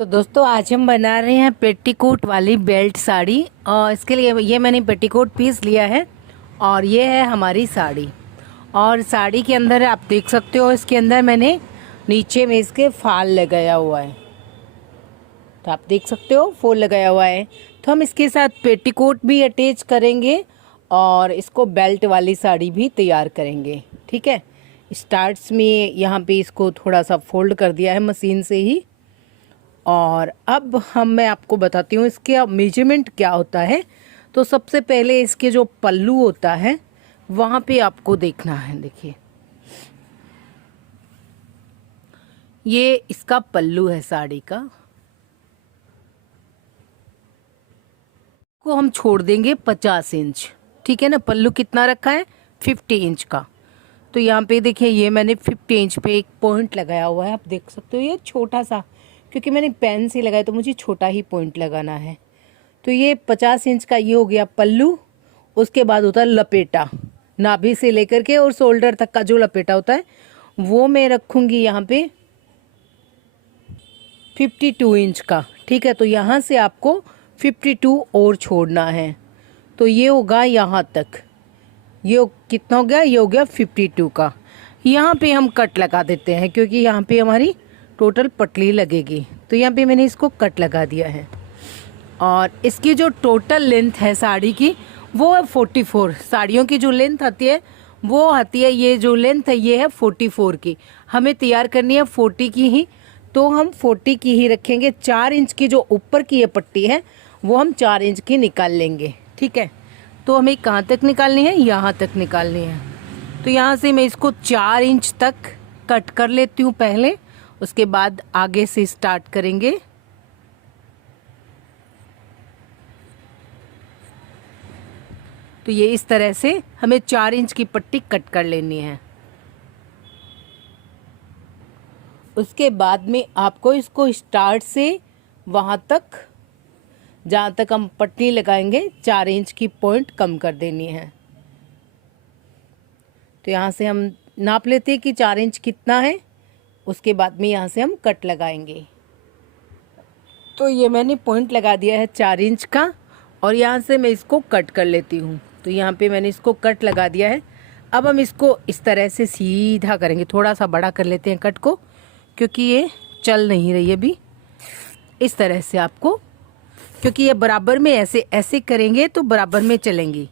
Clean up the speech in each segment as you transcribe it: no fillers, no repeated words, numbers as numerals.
तो दोस्तों आज हम बना रहे हैं पेटीकोट वाली बेल्ट साड़ी। और इसके लिए ये मैंने पेटीकोट पीस लिया है और ये है हमारी साड़ी। और साड़ी के अंदर आप देख सकते हो इसके अंदर मैंने नीचे में इसके फाल लगाया हुआ है। तो आप देख सकते हो फूल लगाया हुआ है। तो हम इसके साथ पेटीकोट भी अटैच करेंगे और इसको बेल्ट वाली साड़ी भी तैयार करेंगे। ठीक है, स्टार्ट्स में यहाँ पे इसको थोड़ा सा फोल्ड कर दिया है मशीन से ही। और अब मैं आपको बताती हूँ इसके मेजरमेंट क्या होता है। तो सबसे पहले इसके जो पल्लू होता है वहाँ पे आपको देखना है। देखिए ये इसका पल्लू है साड़ी का, को हम छोड़ देंगे 50 इंच। ठीक है ना, पल्लू कितना रखा है 50 इंच का। तो यहाँ पे देखिए ये मैंने 50 इंच पे एक पॉइंट लगाया हुआ है। आप देख सकते हो ये छोटा सा, क्योंकि मैंने पेन से लगाया तो मुझे छोटा ही पॉइंट लगाना है। तो ये 50 इंच का ये हो गया पल्लू। उसके बाद होता है लपेटा, नाभि से लेकर के और शोल्डर तक का जो लपेटा होता है वो मैं रखूँगी यहाँ पे 52 इंच का। ठीक है, तो यहाँ से आपको 52 और छोड़ना है। तो ये होगा यहाँ तक, ये कितना हो गया, ये हो गया 52 का। यहाँ पे हम कट लगा देते हैं क्योंकि यहाँ पे हमारी टोटल पटली लगेगी। तो यहाँ पे मैंने इसको कट लगा दिया है। और इसकी जो टोटल लेंथ है साड़ी की वो है 44। साड़ियों की जो लेंथ आती है वो आती है, ये जो लेंथ है ये है 44 की। हमें तैयार करनी है 40 की ही, तो हम 40 की ही रखेंगे। 4 इंच की जो ऊपर की ये पट्टी है वो हम 4 इंच की निकाल लेंगे। ठीक है, तो हमें कहाँ तक निकालनी है, यहाँ तक निकालनी है। तो यहाँ से मैं इसको 4 इंच तक कट कर लेती हूँ पहले, उसके बाद आगे से स्टार्ट करेंगे। तो ये इस तरह से हमें 4 इंच की पट्टी कट कर लेनी है। उसके बाद में आपको इसको स्टार्ट से वहाँ तक जहाँ तक हम पट्टी लगाएंगे 4 इंच की पॉइंट कम कर देनी है। तो यहाँ से हम नाप लेते हैं कि 4 इंच कितना है। उसके बाद में यहाँ से हम कट लगाएंगे। तो ये मैंने पॉइंट लगा दिया है 4 इंच का और यहाँ से मैं इसको कट कर लेती हूँ। तो यहाँ पे मैंने इसको कट लगा दिया है। अब हम इसको इस तरह से सीधा करेंगे। थोड़ा सा बड़ा कर लेते हैं कट को, क्योंकि ये चल नहीं रही है अभी। इस तरह से आपको, क्योंकि ये बराबर में ऐसे ऐसे करेंगे तो बराबर में चलेंगी।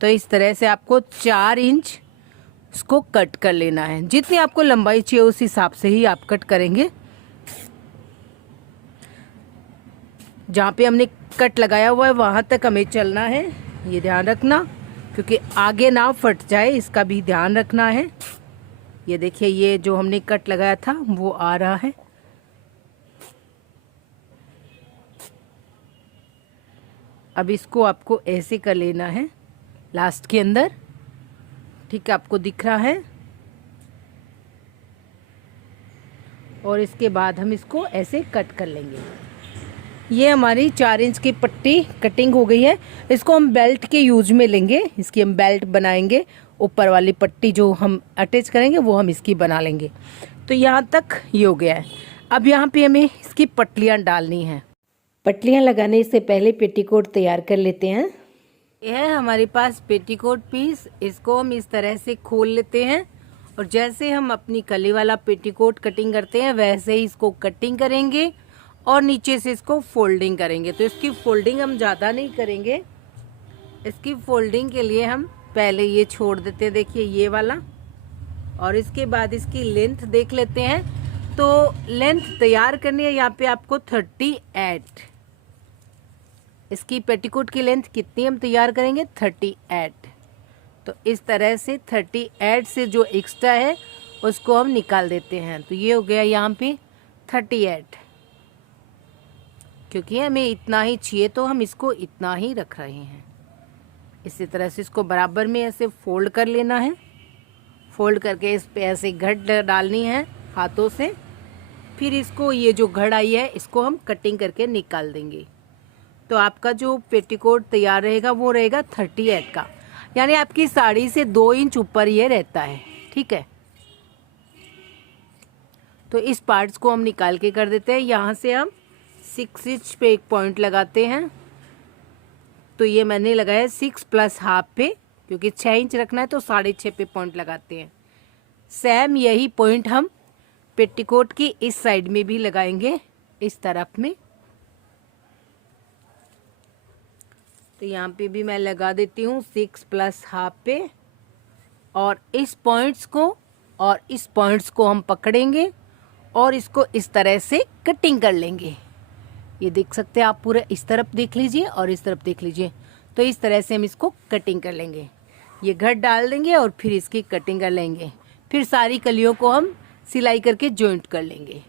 तो इस तरह से आपको 4 इंच इसको कट कर लेना है। जितनी आपको लंबाई चाहिए उस हिसाब से ही आप कट करेंगे। जहाँ पे हमने कट लगाया हुआ है वहाँ तक हमें चलना है, ये ध्यान रखना, क्योंकि आगे ना फट जाए इसका भी ध्यान रखना है। ये देखिए ये जो हमने कट लगाया था वो आ रहा है। अब इसको आपको ऐसे कर लेना है लास्ट के अंदर। ठीक है, आपको दिख रहा है। और इसके बाद हम इसको ऐसे कट कर लेंगे। ये हमारी 4 इंच की पट्टी कटिंग हो गई है। इसको हम बेल्ट के यूज में लेंगे, इसकी हम बेल्ट बनाएंगे। ऊपर वाली पट्टी जो हम अटैच करेंगे वो हम इसकी बना लेंगे। तो यहाँ तक ये हो गया है। अब यहाँ पे हमें इसकी पटलियाँ डालनी हैं। पटलियाँ लगाने से पहले पेटीकोट तैयार कर लेते हैं। यह है हमारे पास पेटीकोट पीस। इसको हम इस तरह से खोल लेते हैं और जैसे हम अपनी कली वाला पेटीकोट कटिंग करते हैं वैसे ही इसको कटिंग करेंगे और नीचे से इसको फोल्डिंग करेंगे। तो इसकी फोल्डिंग हम ज़्यादा नहीं करेंगे। इसकी फोल्डिंग के लिए हम पहले ये छोड़ देते हैं, देखिए ये वाला। और इसके बाद इसकी लेंथ देख लेते हैं। तो लेंथ तैयार करनी है यहाँ पे आपको 38। इसकी पेटीकोट की लेंथ कितनी हम तैयार करेंगे 38। तो इस तरह से 38 से जो एक्स्ट्रा है उसको हम निकाल देते हैं। तो ये हो गया यहाँ पे 38। क्योंकि हमें इतना ही चाहिए तो हम इसको इतना ही रख रहे हैं। इसी तरह से इसको बराबर में ऐसे फोल्ड कर लेना है। फोल्ड करके इस पे ऐसे घट डालनी है हाथों से। फिर इसको ये जो घड़ आई है इसको हम कटिंग करके निकाल देंगे। तो आपका जो पेटीकोट तैयार रहेगा वो रहेगा 38 का, यानी आपकी साड़ी से 2 इंच ऊपर ये रहता है। ठीक है, तो इस पार्ट्स को हम निकाल के कर देते हैं। यहाँ से हम 6 इंच पे एक पॉइंट लगाते हैं। तो ये मैंने लगाया 6 प्लस हाफ पे, क्योंकि 6 इंच रखना है तो 6.5 पे पॉइंट लगाते हैं। सेम यही पॉइंट हम पेटीकोट की इस साइड में भी लगाएंगे, इस तरफ में। तो यहाँ पे भी मैं लगा देती हूँ 6 प्लस हाफ पे, और इस पॉइंट्स को और इस पॉइंट्स को हम पकड़ेंगे और इसको इस तरह से कटिंग कर लेंगे। ये देख सकते हैं आप, पूरा इस तरफ देख लीजिए और इस तरफ देख लीजिए। तो इस तरह से हम इसको कटिंग कर लेंगे। ये घट डाल देंगे और फिर इसकी कटिंग कर लेंगे। फिर सारी कलियों को हम सिलाई करके जॉइंट कर लेंगे।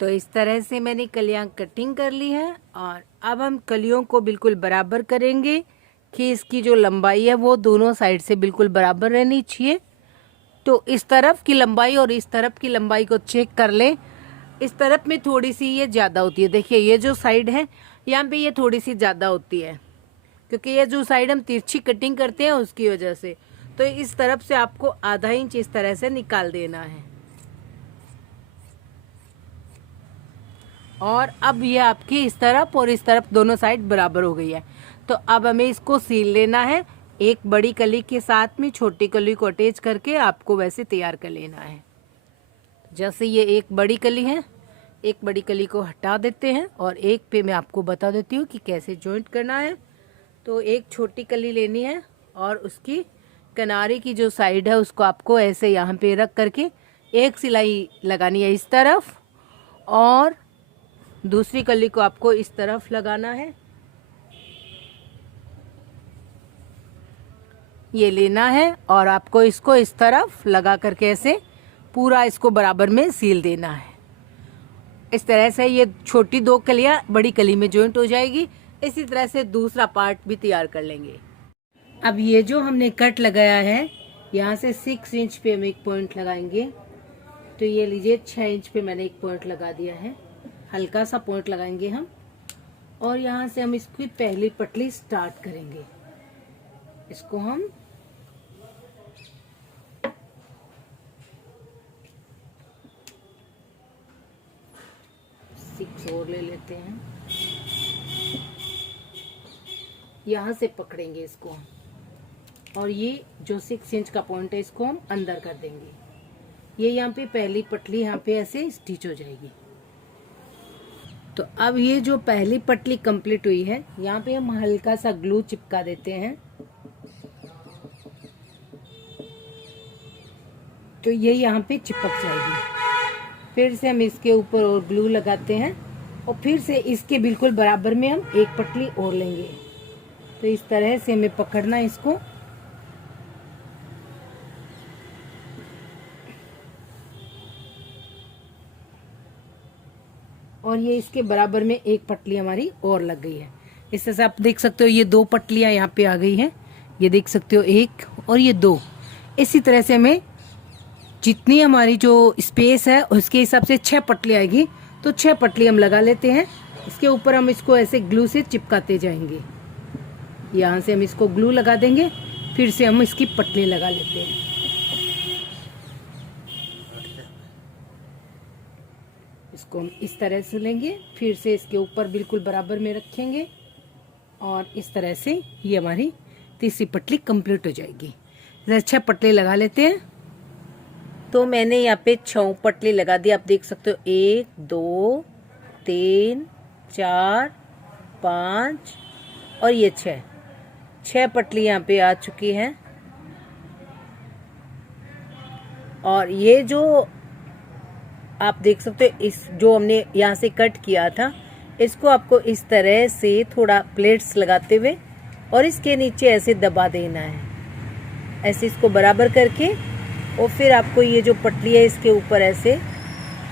तो इस तरह से मैंने कलियां कटिंग कर ली है, और अब हम कलियों को बिल्कुल बराबर करेंगे कि इसकी जो लंबाई है वो दोनों साइड से बिल्कुल बराबर रहनी चाहिए। तो इस तरफ की लंबाई और इस तरफ की लंबाई को चेक कर लें। इस तरफ में थोड़ी सी ये ज़्यादा होती है, देखिए ये जो साइड है यहाँ पे ये थोड़ी सी ज़्यादा होती है, क्योंकि ये जो साइड हम तिरछी कटिंग करते हैं उसकी वजह से। तो इस तरफ से आपको आधा इंच इस तरह से निकाल देना है। और अब ये आपकी इस तरफ और इस तरफ दोनों साइड बराबर हो गई है। तो अब हमें इसको सील लेना है। एक बड़ी कली के साथ में छोटी कली को अटैच करके आपको वैसे तैयार कर लेना है। जैसे ये एक बड़ी कली है, एक बड़ी कली को हटा देते हैं और एक पे मैं आपको बता देती हूँ कि कैसे जॉइंट करना है। तो एक छोटी कली लेनी है और उसकी किनारे की जो साइड है उसको आपको ऐसे यहाँ पे रख करके एक सिलाई लगानी है इस तरफ, और दूसरी कली को आपको इस तरफ लगाना है। ये लेना है और आपको इसको इस तरफ लगा करके ऐसे पूरा इसको बराबर में सील देना है। इस तरह से ये छोटी दो कलियां बड़ी कली में जॉइंट हो जाएगी। इसी तरह से दूसरा पार्ट भी तैयार कर लेंगे। अब ये जो हमने कट लगाया है, यहाँ से 6 इंच पे हम एक पॉइंट लगाएंगे। तो ये लीजिए 6 इंच पे मैंने एक पॉइंट लगा दिया है, हल्का सा पॉइंट लगाएंगे हम, और यहाँ से हम इसकी पहली पटली स्टार्ट करेंगे। इसको हम और ले लेते हैं, यहाँ से पकड़ेंगे इसको, और ये जो 6 इंच का पॉइंट है इसको हम अंदर कर देंगे। ये यहाँ पे पहली पटली यहाँ पे ऐसे स्टिच हो जाएगी। तो अब ये जो पहली पटली कंप्लीट हुई है, यहाँ पे हम हल्का सा ग्लू चिपका देते हैं। तो ये यहाँ पे चिपक जाएगी। फिर से हम इसके ऊपर और ग्लू लगाते हैं, और फिर से इसके बिल्कुल बराबर में हम एक पटली और लेंगे। तो इस तरह से हमें पकड़ना है इसको, और ये इसके बराबर में एक पटली हमारी और लग गई है। इस तरह से आप देख सकते हो ये 2 पटलियां यहाँ पे आ गई हैं। ये देख सकते हो, एक और ये 2। इसी तरह से हमें जितनी हमारी जो स्पेस है उसके हिसाब से 6 पटली आएगी। तो 6 पटली हम लगा लेते हैं। इसके ऊपर हम इसको ऐसे ग्लू से चिपकाते जाएंगे। यहाँ से हम इसको ग्लू लगा देंगे, फिर से हम इसकी पटली लगा लेते हैं। इसको हम इस तरह से लेंगे, फिर से इसके ऊपर बिल्कुल बराबर में रखेंगे, और इस तरह से ये हमारी तीसरी पटली कंप्लीट हो जाएगी। 6 पटली लगा लेते हैं। तो मैंने यहाँ पे 6 पटली लगा दी। आप देख सकते हो 1 2 3 4 5 और ये 6 पटली यहाँ पे आ चुकी है। और ये जो आप देख सकते हो, इस जो हमने यहाँ से कट किया था, इसको आपको इस तरह से थोड़ा प्लेट्स लगाते हुए और इसके नीचे ऐसे दबा देना है, ऐसे इसको बराबर करके, और फिर आपको ये जो पटली है इसके ऊपर ऐसे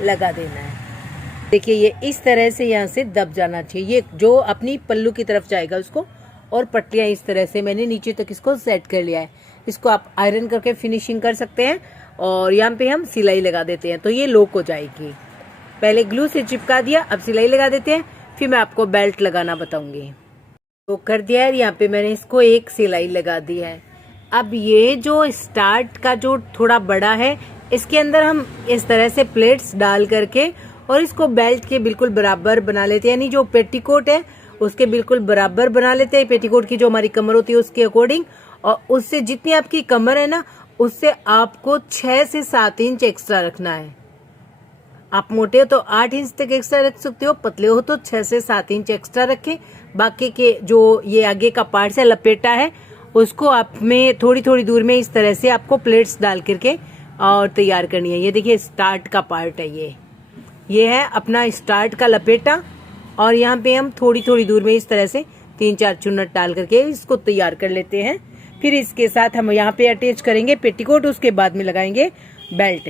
लगा देना है। देखिए ये इस तरह से यहाँ से दब जाना चाहिए, ये जो अपनी पल्लू की तरफ जाएगा उसको। और पटलियाँ इस तरह से मैंने नीचे तक इसको सेट कर लिया है। इसको आप आयरन करके फिनिशिंग कर सकते हैं, और यहाँ पे हम सिलाई लगा देते हैं तो ये लॉक हो जाएगी। पहले ग्लू से चिपका दिया, अब सिलाई लगा देते हैं, फिर मैं आपको बेल्ट लगाना बताऊंगी। तो कर दिया है, यहाँ पे मैंने इसको एक सिलाई लगा दी है। अब ये जो स्टार्ट का जो थोड़ा बड़ा है, इसके अंदर हम इस तरह से प्लेट्स डाल करके और इसको बेल्ट के बिल्कुल बराबर बना लेते हैं, यानी जो पेटीकोट है उसके बिल्कुल बराबर बना लेते हैं। पेटीकोट की जो हमारी कमर होती है उसके अकॉर्डिंग, और उससे जितनी आपकी कमर है ना उससे आपको 6 से 7 इंच एक्स्ट्रा रखना है। आप मोटे हो तो 8 इंच तक एक्स्ट्रा रख सकते हो, पतले हो तो 6 से 7 इंच एक्स्ट्रा रखें। बाकी के जो ये आगे का पार्ट है लपेटा है उसको आप में थोड़ी थोड़ी दूर में इस तरह से आपको प्लेट्स डाल करके और तैयार करनी है। ये देखिए स्टार्ट का पार्ट है, ये है अपना स्टार्ट का लपेटा, और यहाँ पे हम थोड़ी थोड़ी दूर में इस तरह से 3-4 चुन्नट डाल करके इसको तैयार कर लेते हैं। फिर इसके साथ हम यहाँ पे अटैच करेंगे पेटीकोट, उसके बाद में लगाएंगे बेल्ट।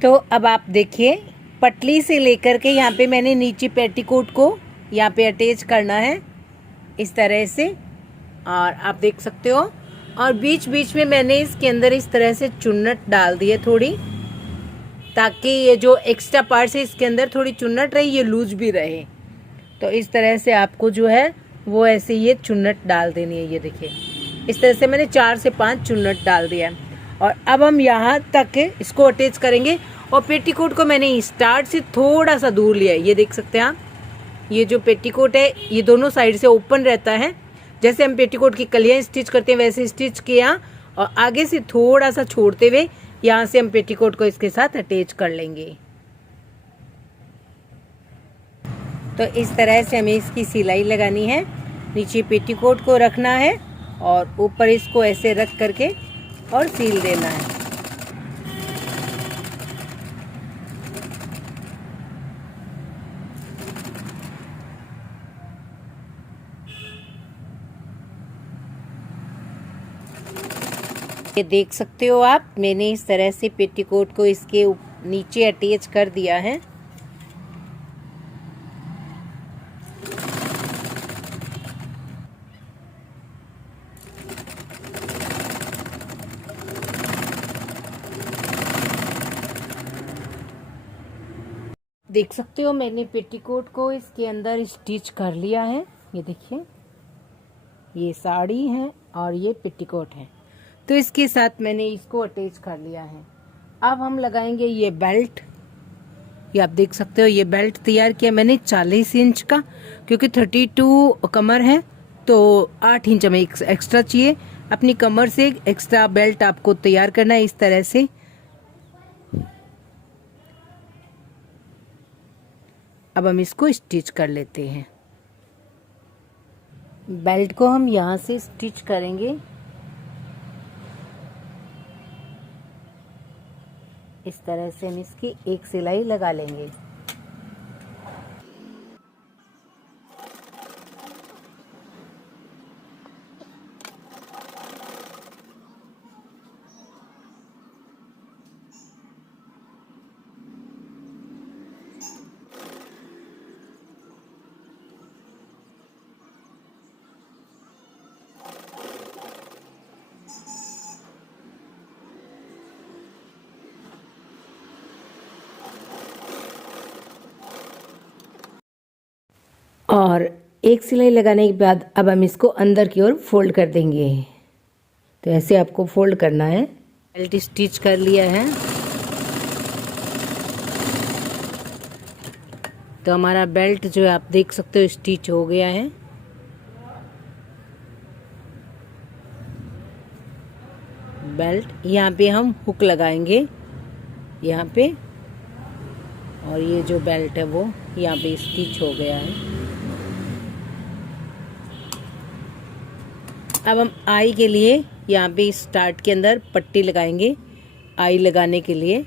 तो अब आप देखिए पटली से लेकर के यहाँ पे मैंने नीचे पेटीकोट को यहाँ पे अटैच करना है इस तरह से, और आप देख सकते हो। और बीच बीच में मैंने इसके अंदर इस तरह से चुन्नट डाल दी है थोड़ी, ताकि ये जो एक्स्ट्रा पार्ट्स है इसके अंदर थोड़ी चुन्नट रहे, ये लूज भी रहे। तो इस तरह से आपको जो है वो ऐसे ये चुन्नट डाल देनी है। ये देखिए इस तरह से मैंने 4 से 5 चुन्नट डाल दिया है। और अब हम यहाँ तक इसको अटैच करेंगे, और पेटीकोट को मैंने स्टार्ट से थोड़ा सा दूर लिया है। ये देख सकते हैं आप, ये जो पेटीकोट है ये दोनों साइड से ओपन रहता है, जैसे हम पेटीकोट की कलियां स्टिच करते हैं वैसे स्टिच किया, और आगे से थोड़ा सा छोड़ते हुए यहाँ से हम पेटीकोट को इसके साथ अटैच कर लेंगे। तो इस तरह से हमें इसकी सिलाई लगानी है। नीचे पेटीकोट को रखना है और ऊपर इसको ऐसे रख करके और सील देना है। ये देख सकते हो आप, मैंने इस तरह से पेटीकोट को इसके नीचे अटैच कर दिया है। देख सकते हो मैंने पेटीकोट को इसके अंदर स्टिच कर लिया है। ये देखिए ये साड़ी है और ये पेटीकोट है, तो इसके साथ मैंने इसको अटैच कर लिया है। अब हम लगाएंगे ये बेल्ट। ये आप देख सकते हो ये बेल्ट तैयार किया मैंने 40 इंच का, क्योंकि 32 कमर है तो 8 इंच हमें एक्स्ट्रा चाहिए। अपनी कमर से एक्स्ट्रा बेल्ट आपको तैयार करना है इस तरह से। अब हम इसको स्टिच कर लेते हैं। बेल्ट को हम यहाँ से स्टिच करेंगे इस तरह से, हम इसकी एक सिलाई लगा लेंगे। और एक सिलाई लगाने के बाद अब हम इसको अंदर की ओर फोल्ड कर देंगे। तो ऐसे आपको फोल्ड करना है। बेल्ट स्टिच कर लिया है तो हमारा बेल्ट जो है आप देख सकते हो स्टिच हो गया है। बेल्ट यहाँ पे हम हुक लगाएंगे यहाँ पे, और ये जो बेल्ट है वो यहाँ पे स्टिच हो गया है। अब हम आई के लिए यहाँ पे स्टार्ट के अंदर पट्टी लगाएंगे। आई लगाने के लिए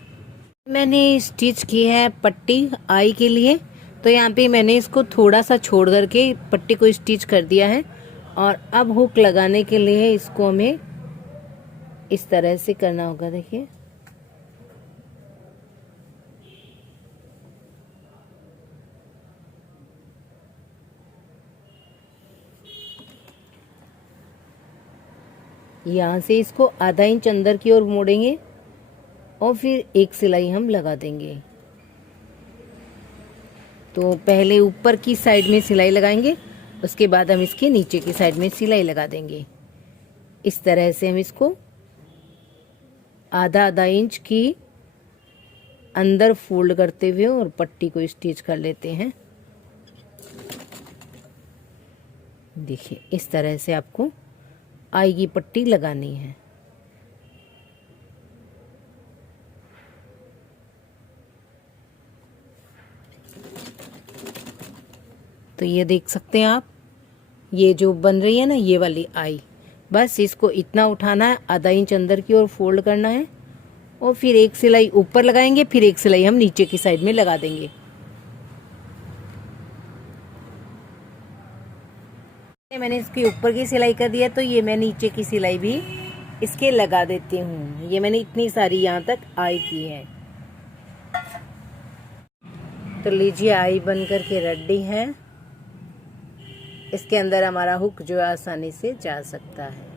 मैंने स्टिच की है पट्टी आई के लिए, तो यहाँ पे मैंने इसको थोड़ा सा छोड़ करके पट्टी को स्टिच कर दिया है। और अब हुक लगाने के लिए इसको हमें इस तरह से करना होगा। देखिए यहाँ से इसको आधा इंच अंदर की ओर मोड़ेंगे और फिर एक सिलाई हम लगा देंगे। तो पहले ऊपर की साइड में सिलाई लगाएंगे, उसके बाद हम इसके नीचे की साइड में सिलाई लगा देंगे। इस तरह से हम इसको आधा आधा इंच की अंदर फोल्ड करते हुए और पट्टी को स्टिच कर लेते हैं। देखिए इस तरह से आपको आई की पट्टी लगानी है। तो ये देख सकते हैं आप, ये जो बन रही है ना ये वाली आई, बस इसको इतना उठाना है, आधा इंच अंदर की ओर फोल्ड करना है और फिर एक सिलाई ऊपर लगाएंगे, फिर एक सिलाई हम नीचे की साइड में लगा देंगे। मैंने इसके ऊपर की सिलाई कर दिया, तो ये मैं नीचे की सिलाई भी इसके लगा देती हूँ। ये मैंने इतनी सारी यहाँ तक आई की है। तो लीजिए आई बन करके रेडी है। इसके अंदर हमारा हुक जो है आसानी से जा सकता है।